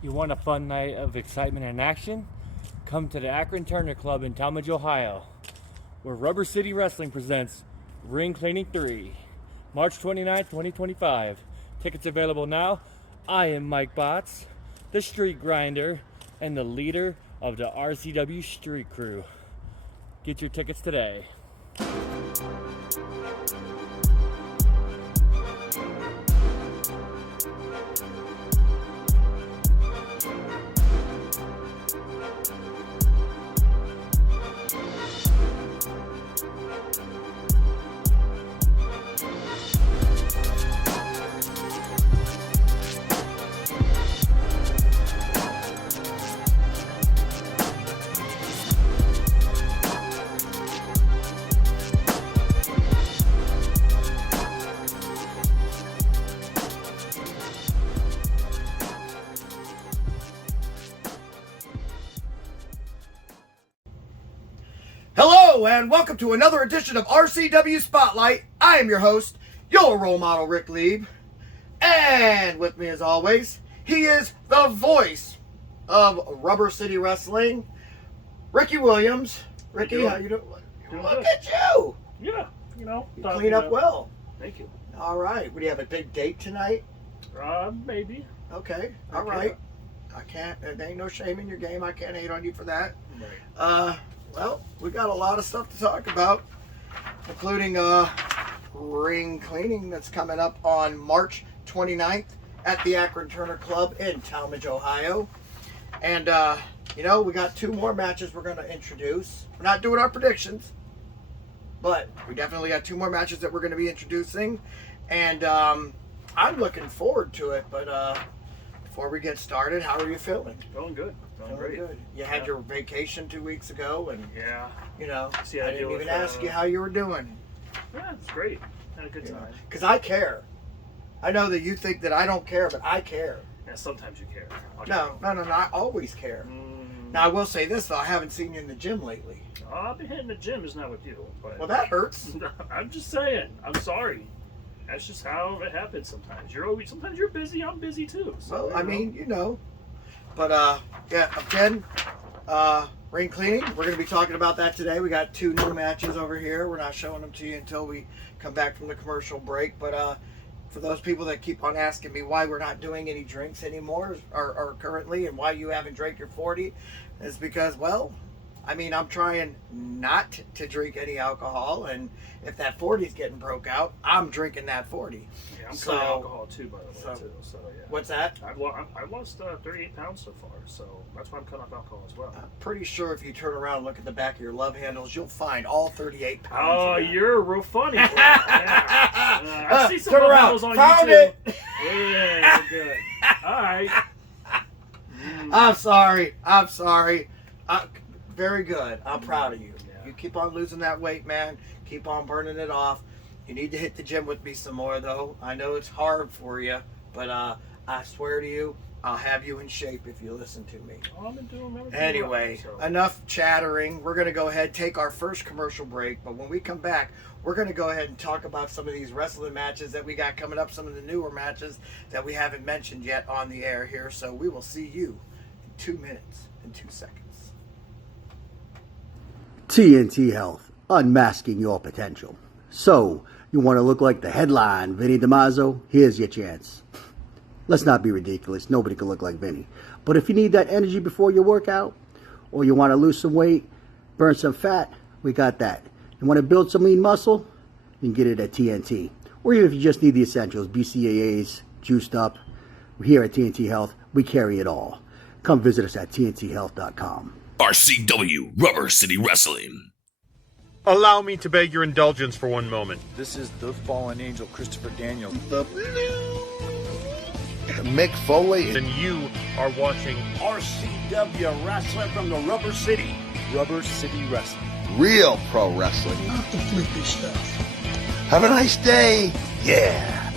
You want a fun night of excitement and action? Come to the Akron Turner Club in Talmadge, Ohio, where Rubber City Wrestling presents Ring Cleaning 3, March 29th, 2025. Tickets available now. I am Mike Botts, the Street Grinder, and the leader of the RCW Street Crew. Get your tickets today. Hello and welcome to another edition of RCW Spotlight. I am your host, your role model, Lieb. And with me as always, he is the voice of Rubber City Wrestling, Rici Williams. Rici, how you doing? Look at you! Yeah, you clean up well. Thank you. All right. Would you have a big date tonight? Maybe. Okay. All right. I can't. There ain't no shame in your game. I can't hate on you for that. Right. Well, we got a lot of stuff to talk about, including ring cleaning that's coming up on March 29th at the Akron Turner Club in Talmadge, Ohio. And, we got two more matches we're going to introduce. We're not doing our predictions, but we definitely got two more matches that we're going to be introducing. And I'm looking forward to it, but before we get started, how are you feeling? Feeling good. Feeling great. Good. You had your vacation 2 weeks ago, and See, I didn't even ask you how you were doing. Yeah, it's great. Had a good time. Because I care. I know that you think that I don't care, but I care. Yeah, sometimes you care. No, I always care. Now, I will say this, though. I haven't seen you in the gym lately. I've been hitting the gym, is not with you. But Well, that hurts. I'm just saying. I'm sorry. That's just how it happens sometimes. Sometimes you're busy. I'm busy too. So, Well, But, again, ring cleaning. We're going to be talking about that today. We got two new matches over here. We're not showing them to you until we come back from the commercial break. But for those people that keep on asking me why we're not doing any drinks anymore or currently, and why you haven't drank your 40, is because, I'm trying not to drink any alcohol, and if that 40 is getting broke out, I'm drinking that 40. Yeah, I'm cutting alcohol too, by the way, So yeah. What's that? I've lost 38 pounds so far, so that's why I'm cutting off alcohol as well. I'm pretty sure if you turn around and look at the back of your love handles, you'll find all 38 pounds. Oh, you're real funny. I see some turn love around. handles on Found YouTube. it. Yeah, you're good. All right. I'm sorry. Very good. I'm proud of you. Yeah. You keep on losing that weight, man. Keep on burning it off. You need to hit the gym with me some more, though. I know it's hard for you, but I swear to you, I'll have you in shape if you listen to me. Well, I've been doing everything Anyway, right, so. Enough chattering. We're going to go ahead, take our first commercial break, but when we come back, we're going to go ahead and talk about some of these wrestling matches that we got coming up, some of the newer matches that we haven't mentioned yet on the air here. So we will see you in 2 minutes and 2 seconds. TNT Health, unmasking your potential. So, you want to look like the headline, Vinny DiMaggio? Here's your chance. Let's not be ridiculous. Nobody can look like Vinny. But if you need that energy before your workout, or you want to lose some weight, burn some fat, we got that. You want to build some lean muscle? You can get it at TNT. Or even if you just need the essentials, BCAAs, juiced up. Here at TNT Health, we carry it all. Come visit us at TNTHealth.com. RCW Rubber City Wrestling. Allow me to beg your indulgence for one moment. This is the fallen angel, Christopher Daniels. The Mick Foley. And you are watching RCW Wrestling from the Rubber City. Rubber City Wrestling. Real pro wrestling. Not the flippy stuff. Have a nice day. Yeah.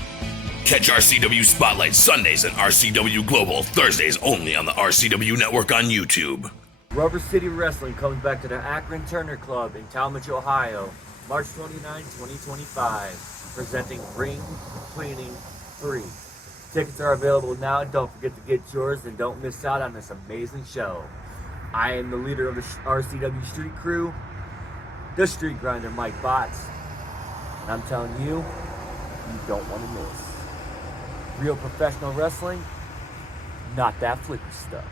Catch RCW Spotlight Sundays and RCW Global Thursdays only on the RCW Network on YouTube. Rubber City Wrestling comes back to the Akron Turner Club in Talmadge, Ohio, March 29, 2025, presenting Ring Cleaning 3, Tickets are available now. Don't forget to get yours and don't miss out on this amazing show. I am the leader of the RCW Street Crew, the Street Grinder, Mike Botts. And I'm telling you, you don't want to miss. Real professional wrestling, not that flicker stuff.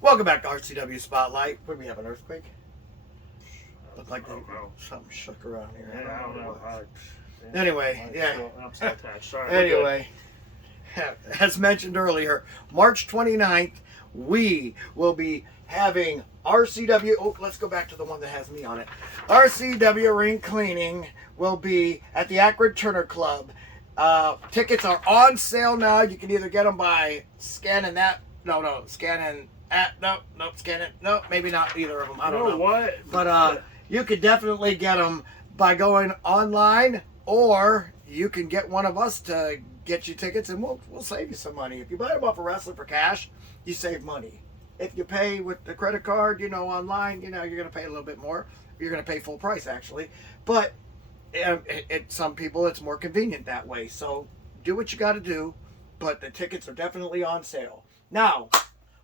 Welcome back to RCW Spotlight. What do we have, an earthquake? Looked like something shook around here. I don't know. Anyway, yeah. I'm still attached. Sorry. Anyway, as mentioned earlier, March 29th, we will be having RCW. Oh, let's go back to the one that has me on it. RCW Ring Cleaning will be at the Akron Turner Club. Tickets are on sale now. You can either get them by scanning that. Scanning. Scan it. No, maybe not either of them. I don't know. What? But you could definitely get them by going online, or you can get one of us to get you tickets, and we'll save you some money. If you buy them off a wrestler for cash, you save money. If you pay with the credit card, online, you're going to pay a little bit more. You're going to pay full price, actually. But some people, it's more convenient that way. So do what you got to do, but the tickets are definitely on sale. Now,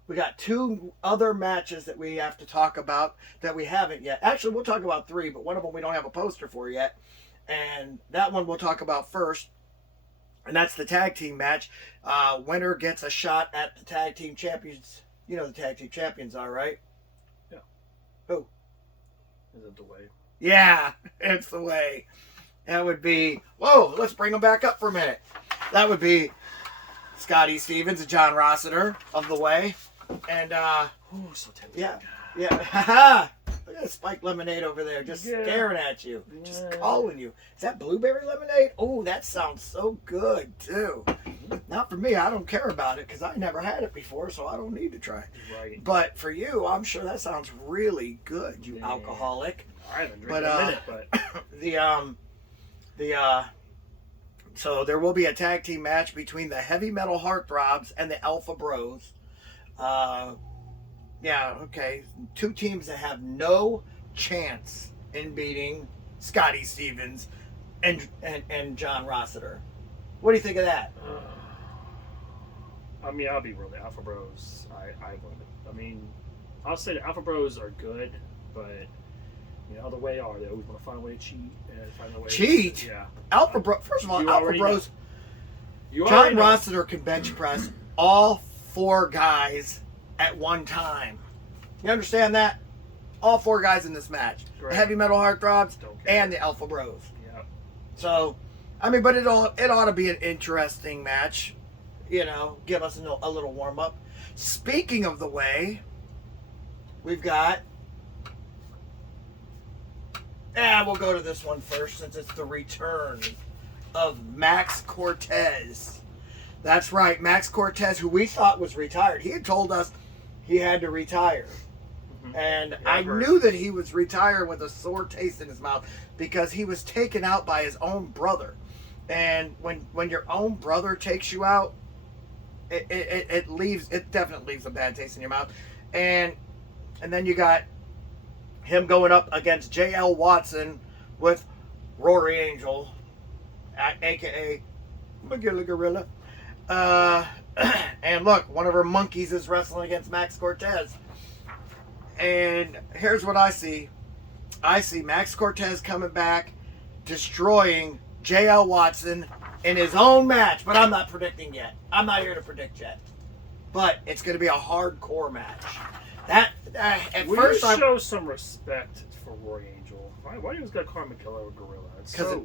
we got 2 other matches that we have to talk about that we haven't yet. Actually, we'll talk about 3, but one of them we don't have a poster for yet. And that one we'll talk about first. And that's the tag team match. Winner gets a shot at the tag team champions. You know the tag team champions are, right? Yeah. Who? Is it the way? Yeah, it's the way. That would be... Whoa, let's bring them back up for a minute. That would be Scotty Stevens and John Rossiter of the way. And, so tempting. Yeah. Haha! Look at Spike Lemonade over there just staring at you. Just calling you. Is that blueberry lemonade? Oh, that sounds so good, too. Not for me. I don't care about it because I never had it before, so I don't need to try. Right. But for you, I'm sure that sounds really good, you alcoholic. I haven't drank in a minute, but... So there will be a tag team match between the Heavy Metal Heartthrobs and the Alpha Bros. 2 teams that have no chance in beating Scotty Stevens and John Rossiter. What do you think of that? I mean, I'll be real. The Alpha Bros, I love it. I mean, I'll say the Alpha Bros are good, but the way they always want to find a way to cheat and find a way. Cheat? Yeah. Alpha Bros. First of all, Alpha Bros. John Rossiter can bench press all 4 guys at one time. You understand that? All 4 guys in this match. Right. The Heavy Metal Heartthrobs and the Alpha Bros. Yeah. So, I mean, but it ought to be an interesting match. Give us a little warm up. Speaking of the way, we've got... we'll go to this one first since it's the return of Max Cortez. That's right, Max Cortez, who we thought was retired. He had told us he had to retire. Mm-hmm. And I knew that he was retired with a sore taste in his mouth because he was taken out by his own brother. And when your own brother takes you out, it definitely leaves a bad taste in your mouth. And then you got him going up against J.L. Watson with Rory Angel, a.k.a. Magilla Gorilla. And look, one of her monkeys is wrestling against Max Cortez. And here's what I see. I see Max Cortez coming back, destroying J.L. Watson in his own match. But I'm not predicting yet. I'm not here to predict yet. But it's going to be a hardcore match. Show some respect for Rory Angel. Why do you got Carmen Keller a gorilla?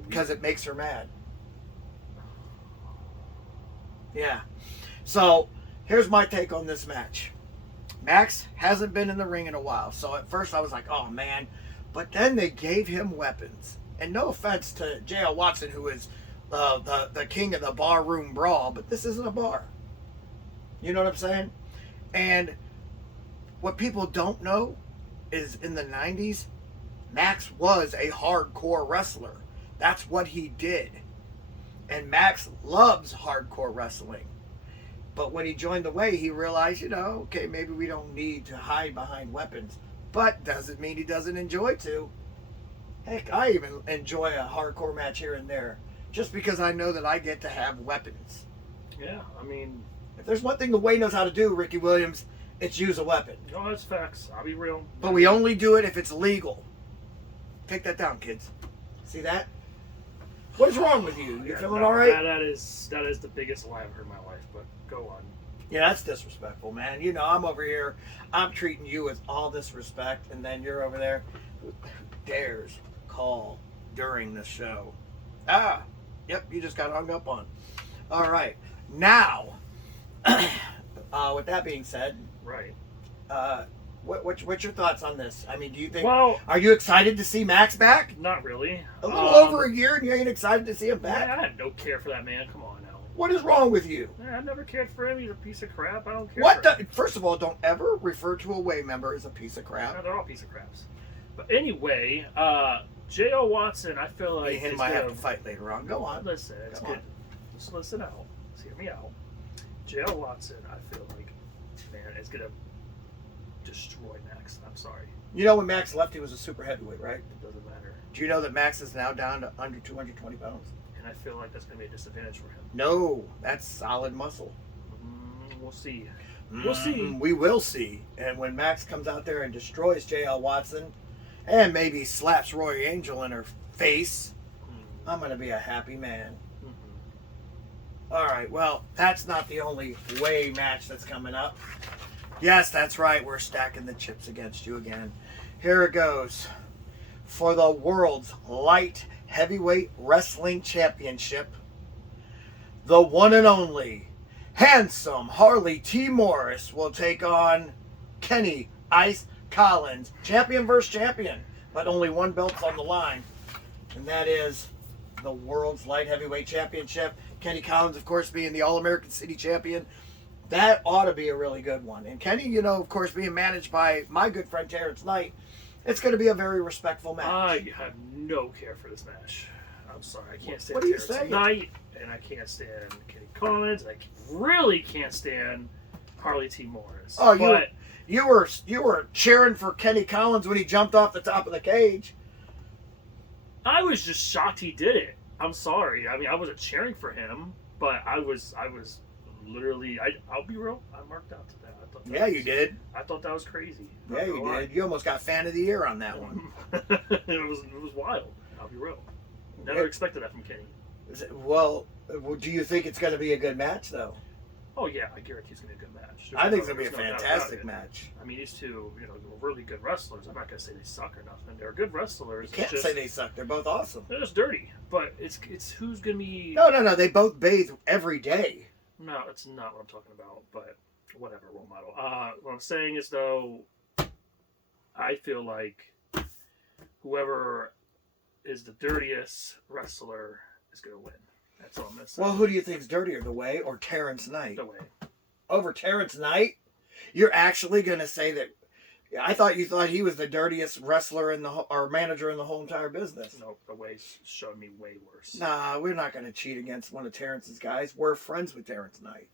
Because it makes her mad. Yeah. So here's my take on this match. Max hasn't been in the ring in a while, so at first I was like, oh man. But then they gave him weapons. And no offense to J.L. Watson, who is the king of the barroom brawl, but this isn't a bar. You know what I'm saying? And what people don't know is in the 90s, Max was a hardcore wrestler. That's what he did. And Max loves hardcore wrestling. But when he joined the way, he realized, okay, maybe we don't need to hide behind weapons. But doesn't mean he doesn't enjoy to. Heck, I even enjoy a hardcore match here and there. Just because I know that I get to have weapons. Yeah, I mean... If there's one thing the way knows how to do, Ricky Williams, it's use a weapon. No, that's facts. I'll be real. But we only do it if it's legal. Take that down, kids. See that? What is wrong with you? You feeling all right? That is the biggest lie I've heard in my life, but go on. Yeah, that's disrespectful, man. I'm over here. I'm treating you with all this respect, and then you're over there. Who dares call during the show? Yep, you just got hung up on. All right. Now, with that being said, right. What's your thoughts on this? I mean, do you think? Well, are you excited to see Max back? Not really. A little over a year, and you ain't excited to see him back? I have no care for that man. Come on now. What is wrong with you? I never cared for him. He's a piece of crap. I don't care. First of all, don't ever refer to a Way member as a piece of crap. No, they're all piece of craps. But anyway, J.O. Watson, I feel like he might have to fight later on. Go on. Listen, it's good. Just listen out. Just hear me out. J.O. Watson, I feel like, man, is gonna destroy Max. I'm sorry. When Max left, he was a super heavyweight, right? It doesn't matter. Do you know that Max is now down to under 220 pounds? And I feel like that's going to be a disadvantage for him. No, that's solid muscle. We'll see. We'll see. We will see. And when Max comes out there and destroys J.L. Watson and maybe slaps Roy Angel in her face, I'm going to be a happy man. All right, well, that's not the only Way match that's coming up. Yes, that's right. We're stacking the chips against you again. Here it goes. For the world's light heavyweight wrestling championship, the one and only handsome Harley T. Morris will take on Kenny Ice Collins. Champion versus champion, but only one belt's on the line, and that is the world's light heavyweight championship. Kenny Collins, of course, being the All-American City champion. That ought to be a really good one. And Kenny, of course, being managed by my good friend Terrence Knight, it's going to be a very respectful match. I have no care for this match. I'm sorry. I can't stand Terrence Knight, and I can't stand Kenny Collins. I really can't stand Harley T. Morris. Oh, you were cheering for Kenny Collins when he jumped off the top of the cage. I was just shocked he did it. I'm sorry. I mean, I wasn't cheering for him, but I was literally. I'll be real. I marked out to that. You did. I thought that was crazy. Yeah, you did. You almost got fan of the year on that one. it was wild. I'll be real. Never expected that from Kenny. Well, do you think it's going to be a good match, though? Oh yeah, I guarantee it's going to be a good match. I think it's going to be a fantastic match. I mean, these two, really good wrestlers. I'm not going to say they suck or nothing. They're good wrestlers. You can't say they suck. They're both awesome. They're just dirty. But it's who's going to be... No. They both bathe every day. No, that's not what I'm talking about. But whatever, role model. What I'm saying is, though, I feel like whoever is the dirtiest wrestler is going to win. That's all I'm going to say. Well, who do you think is dirtier, The Way or Terrence Knight? The Way. Over Terrence Knight? You're actually going to say that? I thought you thought he was the dirtiest wrestler or manager in the whole entire business. No, The Way showed me way worse. Nah, we're not going to cheat against one of Terrence's guys. We're friends with Terrence Knight.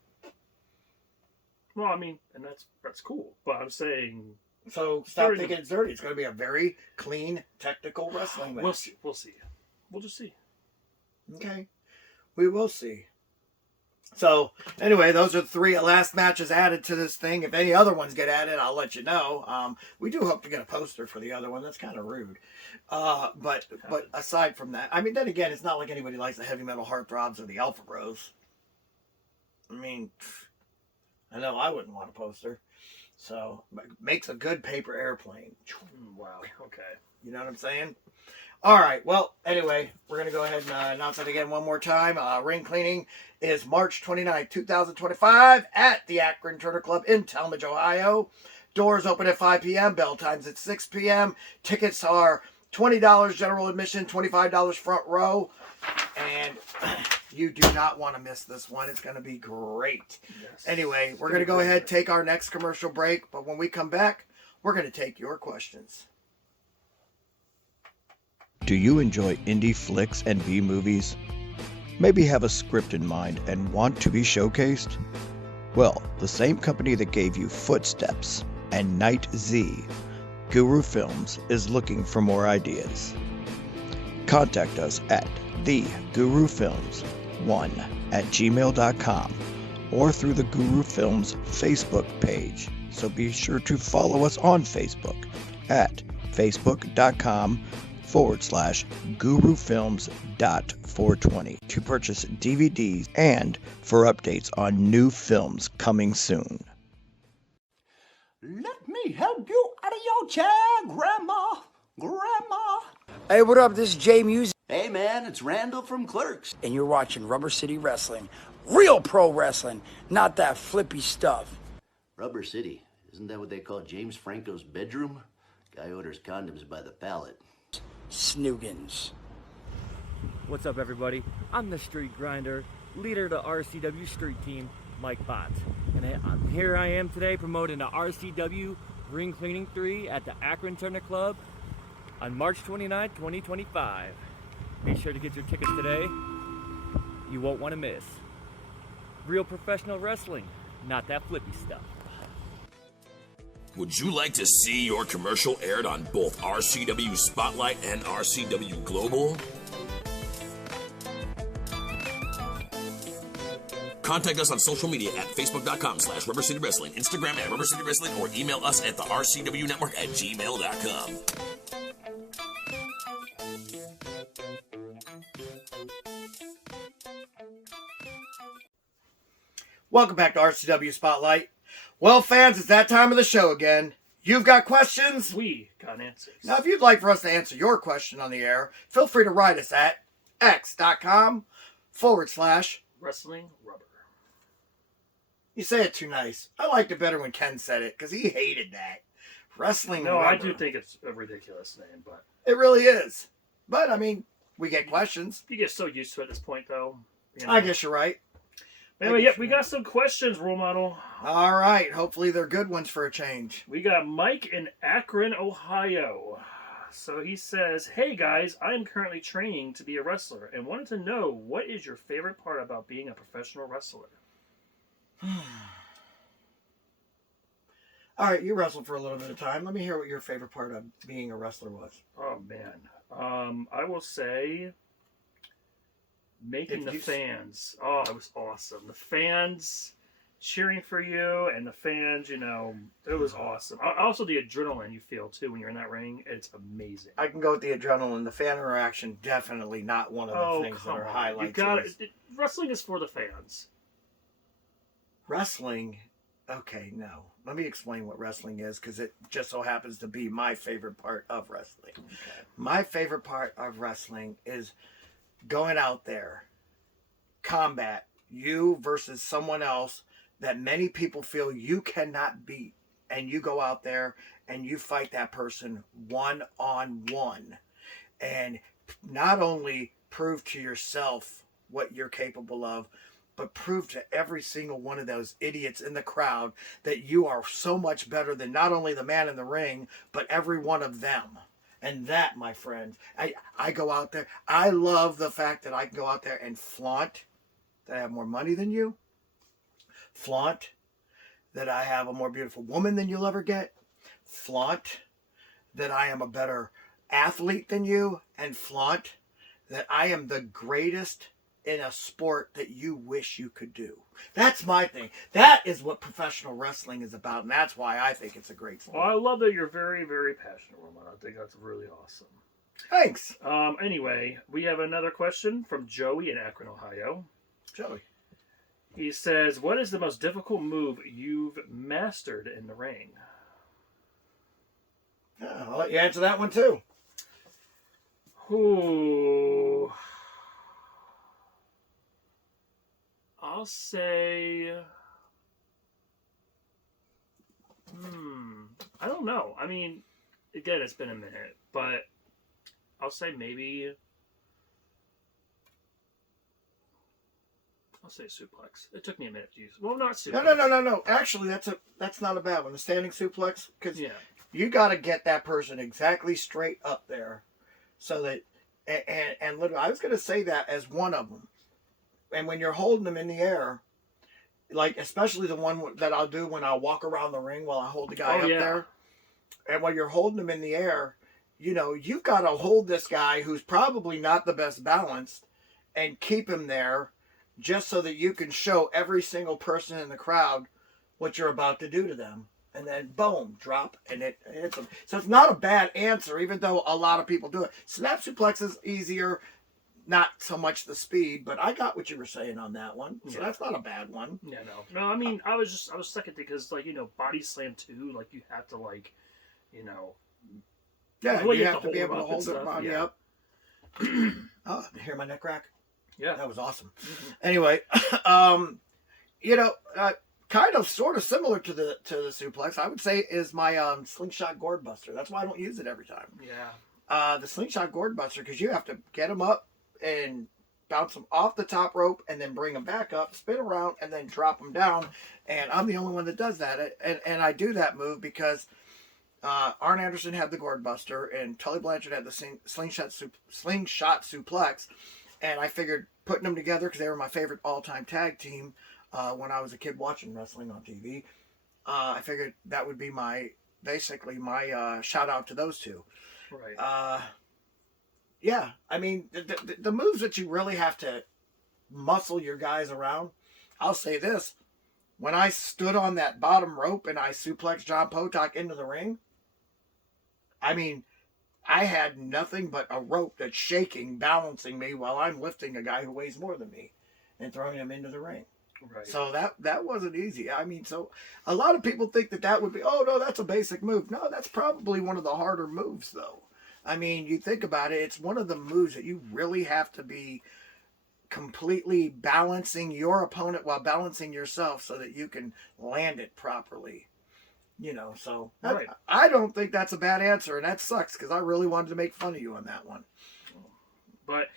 Well, I mean, and that's cool, but I'm saying... So stop thinking it's dirty. It's going to be a very clean, technical wrestling match. We'll see. We'll just see. Okay. We will see. So, anyway, those are the three last matches added to this thing. If any other ones get added, I'll let you know. We do hope to get a poster for the other one. That's kind of rude. But aside from that, I mean, then again, it's not like anybody likes the Heavy Metal Heartthrobs or the Alpha Bros. I mean, I know I wouldn't want a poster. So, makes a good paper airplane. Wow. Okay. You know what I'm saying? All right. Well, anyway, we're going to go ahead and announce it again one more time. Ring Cleaning is March 29th, 2025 at the Akron Turner Club in Talmadge, Ohio. Doors open at 5 p.m. Bell times at 6 p.m. Tickets are $20 general admission, $25 front row. And you do not want to miss this one. It's going to be great. Yes. Anyway, we're going to go ahead, take our next commercial break. But when we come back, we're going to take your questions. Do you enjoy indie flicks and B-movies? Maybe have a script in mind and want to be showcased? Well, the same company that gave you Footsteps and Night Z, Guru Films, is looking for more ideas. Contact us at thegurufilms1@gmail.com or through the Guru Films Facebook page. So be sure to follow us on Facebook at facebook.com/gurufilms.420 to purchase DVDs and for updates on new films coming soon. Let me help you out of your chair, Grandma. Grandma. Hey, what up? This is Jay Music. Hey man, it's Randall from Clerks. And you're watching Rubber City Wrestling. Real pro wrestling, not that flippy stuff. Rubber City. Isn't that what they call James Franco's bedroom? Guy orders condoms by the pallet. Snoogans. What's up, everybody? I'm the Street Grinder, leader of the RCW Street Team, Mike Bott. And here I am today promoting the RCW Ring Cleaning 3 at the Akron Turner Club on March 29, 2025. Be sure to get your tickets today. You won't want to miss. Real professional wrestling, not that flippy stuff. Would you like to see your commercial aired on both RCW Spotlight and RCW Global? Contact us on social media at facebook.com/Rubber City Wrestling, Instagram at Rubber City Wrestling, or email us at the RCW Network at gmail.com. Welcome back to RCW Spotlight. Well, fans, it's that time of the show again. You've got questions? We got answers. Now, if you'd like for us to answer your question on the air, feel free to write us at x.com/Wrestling Rubber. You say it too nice. I liked it better when Ken said it, because he hated that. Wrestling No, Rubber. I do think it's a ridiculous name, but... It really is. But, I mean, we get questions. You get so used to it at this point, though. You know. I guess you're right. Anyway, yep, we got some questions, Role Model. All right. Hopefully they're good ones for a change. We got Mike in Akron, Ohio. So he says, hey guys, I am currently training to be a wrestler and wanted to know, what is your favorite part about being a professional wrestler? All right, you wrestled for a little bit of time. Let me hear what your favorite part of being a wrestler was. Oh, man. I will say... making the fans. Oh, it was awesome. The fans cheering for you and the fans, you know, it was awesome. Also, the adrenaline you feel, too, when you're in that ring, it's amazing. I can go with the adrenaline. The fan interaction, definitely not one of the things that are highlights. You got it. Wrestling is for the fans. Wrestling? Okay, no. Let me explain what wrestling is, because it just so happens to be my favorite part of wrestling. Okay. My favorite part of wrestling is going out there, combat, you versus someone else that many people feel you cannot beat, and you go out there and you fight that person one-on-one, and not only prove to yourself what you're capable of, but prove to every single one of those idiots in the crowd that you are so much better than not only the man in the ring, but every one of them. And that, my friend, I go out there. I love the fact that I can go out there and flaunt that I have more money than you. Flaunt that I have a more beautiful woman than you'll ever get. Flaunt that I am a better athlete than you. And flaunt that I am the greatest in a sport that you wish you could do. That's my thing. That is what professional wrestling is about, and that's why I think it's a great sport. Well, I love that you're very, very passionate, Roman. I think that's really awesome. Thanks. Anyway, we have another question from Joey in Akron, Ohio. Joey. He says, what is the most difficult move you've mastered in the ring? Yeah, I'll let you answer that one, too. Ooh... I'll say... I don't know. I mean, again, it's been a minute, but I'll say maybe I'll say suplex. It took me a minute to use. Well, not suplex. No. Actually, that's not a bad one. The standing suplex, because Yeah. you got to get that person exactly straight up there, so that and literally, I was going to say that as one of them. And when you're holding them in the air, like especially the one that I'll do when I walk around the ring while I hold the guy up there, and when you're holding them in the air, you know, you've got to hold this guy who's probably not the best balanced and keep him there just so that you can show every single person in the crowd what you're about to do to them. And then, boom, drop, and it hits them. So it's not a bad answer, even though a lot of people do it. Snap suplex is easier, not so much the speed, but I got what you were saying on that one. So that's not a bad one. Yeah, no. I mean, I was second because, like, you know, body slam too, like, you have to, like, you know. Yeah, well, you have to be able to hold the body up. Oh, hear my neck crack? Yeah. That was awesome. Anyway, you know, kind of sort of similar to the suplex, I would say, is my slingshot gourd buster. That's why I don't use it every time. Yeah. The slingshot gourd buster, because you have to get them up and bounce them off the top rope and then bring them back up, spin around, and then drop them down. And I'm the only one that does that. And I do that move because Arn Anderson had the gourd buster and Tully Blanchard had the slingshot suplex. And I figured putting them together, because they were my favorite all-time tag team when I was a kid watching wrestling on TV, I figured that would be my shout out to those two. Right. Yeah, I mean, the moves that you really have to muscle your guys around, I'll say this. When I stood on that bottom rope and I suplexed John Potok into the ring, I mean, I had nothing but a rope that's shaking, balancing me while I'm lifting a guy who weighs more than me and throwing him into the ring. Right. So that wasn't easy. I mean, so a lot of people think that would be, oh, no, that's a basic move. No, that's probably one of the harder moves, though. I mean, you think about it, it's one of the moves that you really have to be completely balancing your opponent while balancing yourself so that you can land it properly. You know, so right. I don't think that's a bad answer, and that sucks because I really wanted to make fun of you on that one. But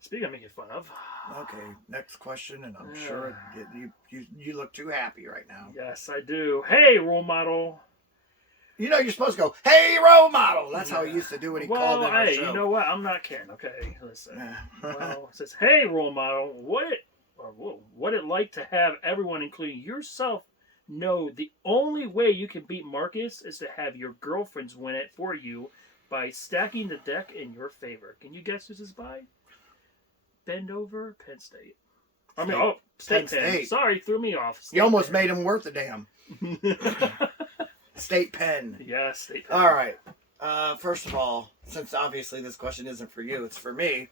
speaking of making fun of, okay, next question, and I'm sure you look too happy right now. Yes, I do. Hey, role model. You know, you're supposed to go, hey, role model. That's how he used to do when he called in our hey, show. You know what? I'm not kidding. Okay, listen. Well, it says, hey, role model, what it like to have everyone, including yourself, know the only way you can beat Marcus is to have your girlfriends win it for you by stacking the deck in your favor. Can you guess who this is by? Bend over, Penn State. I mean, State Penn. Sorry, threw me off. You almost made him worth a damn. State Penn. Yeah, State Penn. All right. First of all, since obviously this question isn't for you, it's for me.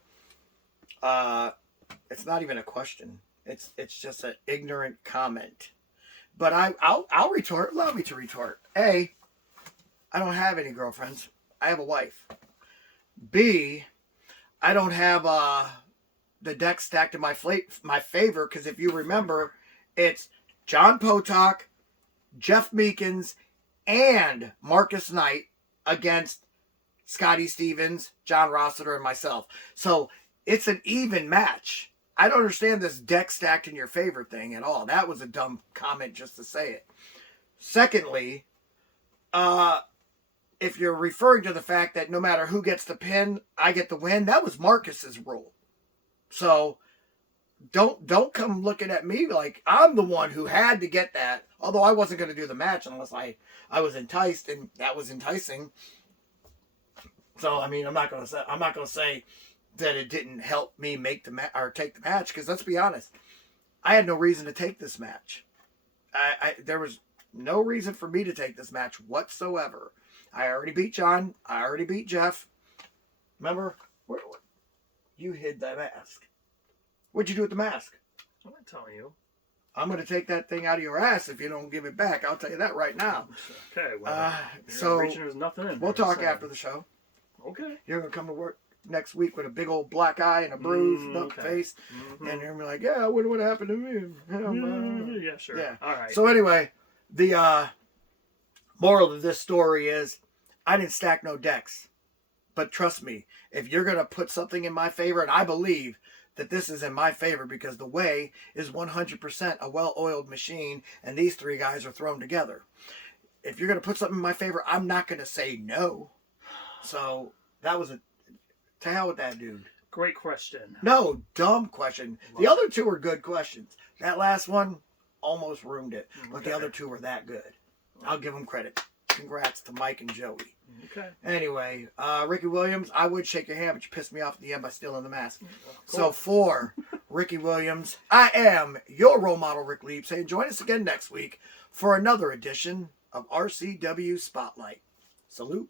It's not even a question. It's just an ignorant comment. But I'll retort. Allow me to retort. A, I don't have any girlfriends. I have a wife. B, I don't have the deck stacked in my favor, because if you remember, it's John Potok, Jeff Meekins, and Marcus Knight against Scotty Stevens, John Rossiter, and myself. So it's an even match. I don't understand this deck stacked in your favor thing at all. That was a dumb comment just to say it. Secondly, if you're referring to the fact that no matter who gets the pin, I get the win, that was Marcus's rule. So don't come looking at me like I'm the one who had to get that. Although I wasn't going to do the match unless I was enticed, and that was enticing. So I mean, I'm not going to say that it didn't help me make the take the match, because let's be honest, I had no reason to take this match. There was no reason for me to take this match whatsoever. I already beat John. I already beat Jeff. Remember, you hid that mask. What'd you do with the mask? I'm not telling you. I'm going to take that thing out of your ass if you don't give it back. I'll tell you that right now. Okay, well, so there's nothing in we'll there, talk so. after the show. Okay. You're going to come to work next week with a big old black eye and a bruised up face. Mm-hmm. And you're going to be like, yeah, I wonder what happened to me. Yeah, sure. Yeah. All right. So anyway, the moral of this story is I didn't stack no decks. But trust me, if you're going to put something in my favor, and I believe that this is in my favor because the Way is 100% a well-oiled machine, and these three guys are thrown together. If you're going to put something in my favor, I'm not going to say no. So that was to hell with that dude. Great question. No, dumb question. The other two were good questions. That last one almost ruined it, but the other two were that good. I'll give them credit. Congrats to Mike and Joey. Okay. Anyway, Ricky Williams, I would shake your hand, but you pissed me off at the end by stealing the mask. So for Ricky Williams, I am your role model, Rick Lieb, saying join us again next week for another edition of RCW Spotlight. Salute.